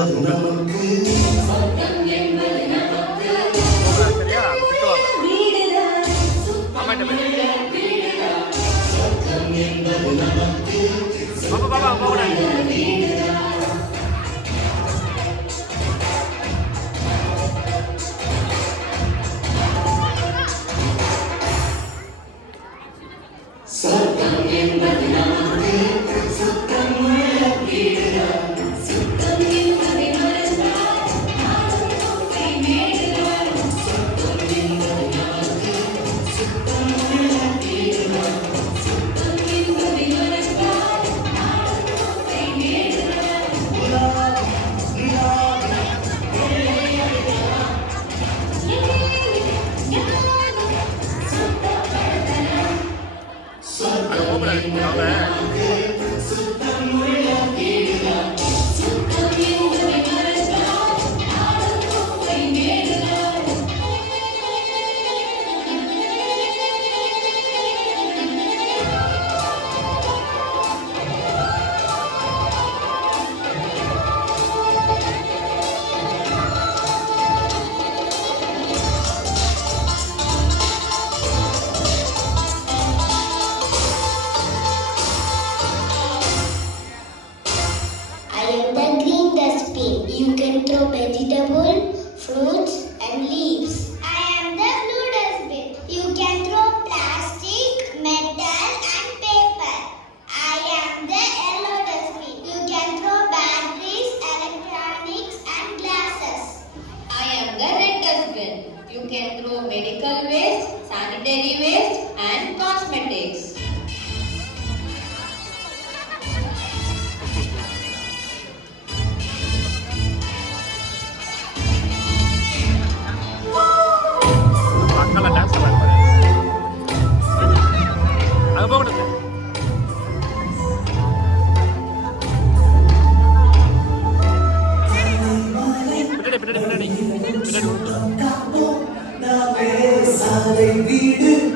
சரியா பாப்பா பாப்பா போகணும். You can throw vegetable, fruits and leaves. I am the blue dustbin. You can throw plastic, metal and paper. I am the yellow dustbin. You can throw batteries, electronics and glasses. I am the red dustbin. You can throw medical waste, sanitary waste and cosmetics. அங்கெல்லாம் dance எல்லாம் இருப்பாரு. அங்க போகணும். பின்னாடி பின்னாடி பின்னாடி பின்னாடி வீடு